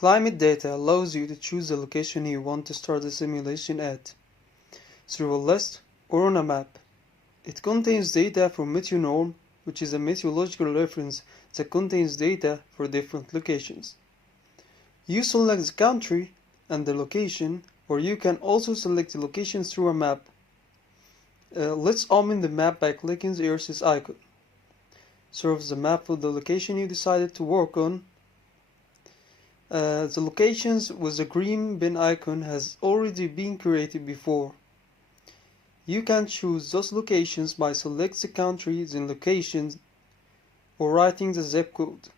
Climate data allows you to choose the location you want to start the simulation at, through a list or on a map. It contains data from METEONORM, which is a meteorological reference that contains data for different locations. You select the country and the location, or you can also select the location through a map. Let's open the map by clicking the Earth's icon. Serve the map of the location you decided to work on. The locations with the green bin icon has already been created before. You can choose those locations by selecting the countries in locations or writing the zip code.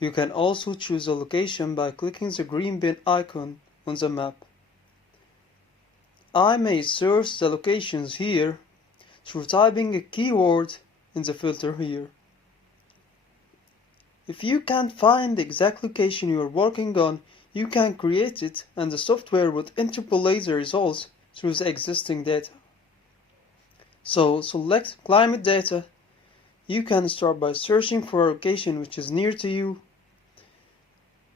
You can also choose a location by clicking the green bin icon on the map. I may search the locations here through typing a keyword in the filter here. If you can't find the exact location you are working on, you can create it and the software would interpolate the results through the existing data. So select climate data. You can start by searching for a location which is near to you,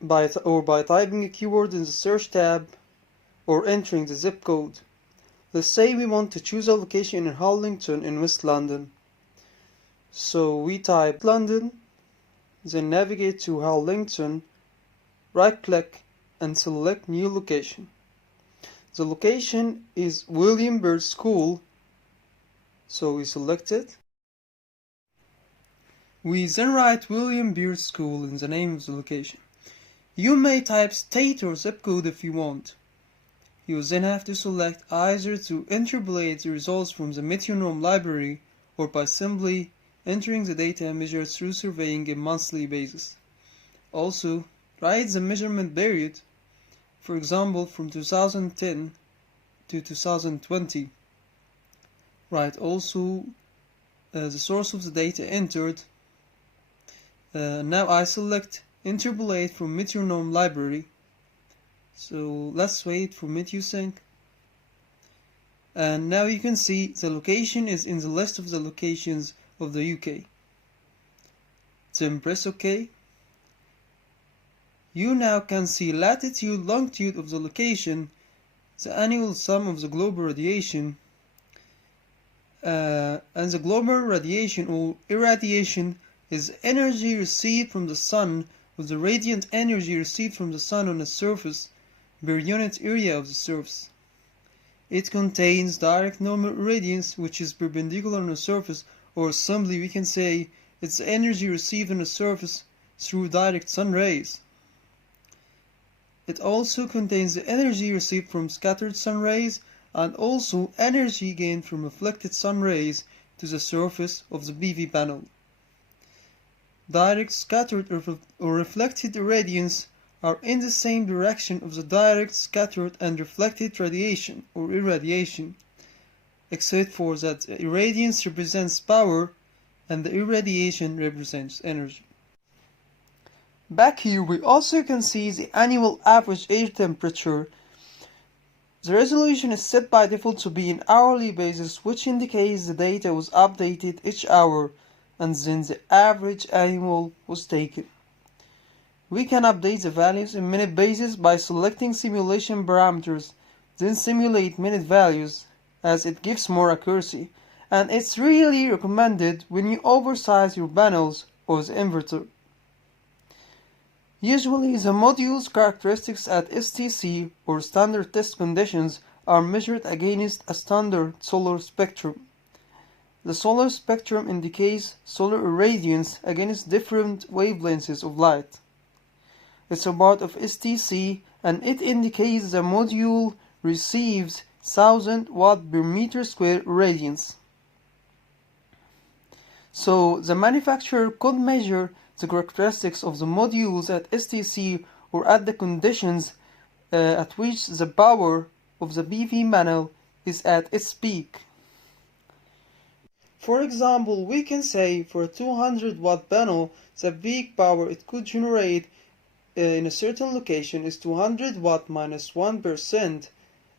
by typing a keyword in the search tab or entering the zip code. Let's say we want to choose a location in Harlington in West London. So we type London, then navigate to Harlington, right click and select new location. The location is William Byrd School, so we select it. We then write William Byrd School in the name of the location. You may type state or zip code if you want. You then have to select either to interpolate the results from the METEONORM library or by simply entering the data measured through surveying a monthly basis. Also, write the measurement period, for example from 2010 to 2020. Write also the source of the data entered. Now I select interpolate from METEONORM library. So let's wait for METEOSync. And now you can see the location is in the list of the locations of the UK. Then press OK. You now can see latitude, longitude of the location, the annual sum of the global radiation, and the global radiation or irradiation is energy received from the sun with the radiant energy received from the sun on a surface per unit area of the surface. It contains direct normal irradiance, which is perpendicular on a surface, or simply we can say it's energy received on a surface through direct sun rays. It also contains the energy received from scattered sun rays and also energy gained from reflected sun rays to the surface of the PV panel. Direct, scattered or reflected irradiance are in the same direction of the direct, scattered and reflected radiation or irradiation, except for that irradiance represents power and the irradiation represents energy. Back here we also can see the annual average air temperature. The resolution is set by default to be an hourly basis, which indicates the data was updated each hour and then the average annual was taken. We can update the values in minute basis by selecting simulation parameters, then simulate minute values as it gives more accuracy, and it's really recommended when you oversize your panels or the inverter. Usually the module's characteristics at STC or standard test conditions are measured against a standard solar spectrum. The solar spectrum indicates solar irradiance against different wavelengths of light. It's a part of STC and it indicates the module receives 1000 watt per meter square irradiance. So the manufacturer could measure the characteristics of the modules at STC or at the conditions at which the power of the PV panel is at its peak. For example, we can say for a 200 watt panel, the peak power it could generate in a certain location is 200 watt minus 1%,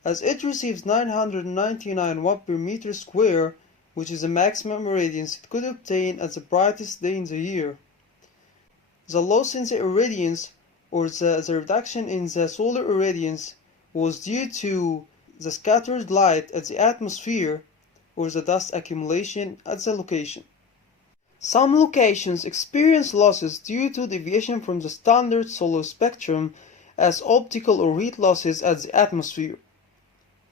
as it receives 999 watt per meter square, which is the maximum irradiance it could obtain at the brightest day in the year. The loss in the irradiance or the reduction in the solar irradiance was due to the scattered light at the atmosphere or the dust accumulation at the location. Some locations experience losses due to deviation from the standard solar spectrum as optical or heat losses at the atmosphere.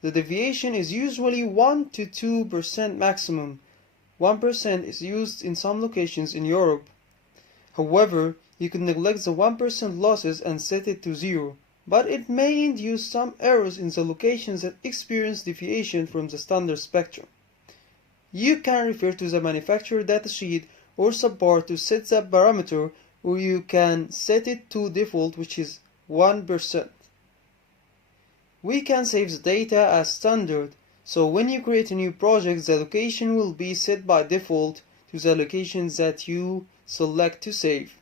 The deviation is usually 1 to 2% maximum. 1% is used in some locations in Europe. However, you can neglect the 1% losses and set it to 0, but it may induce some errors in the locations that experience deviation from the standard spectrum. You can refer to the manufacturer datasheet or subbar to set the parameter, or you can set it to default, which is 1%. We can save the data as standard, so when you create a new project, the location will be set by default to the locations that you select to save.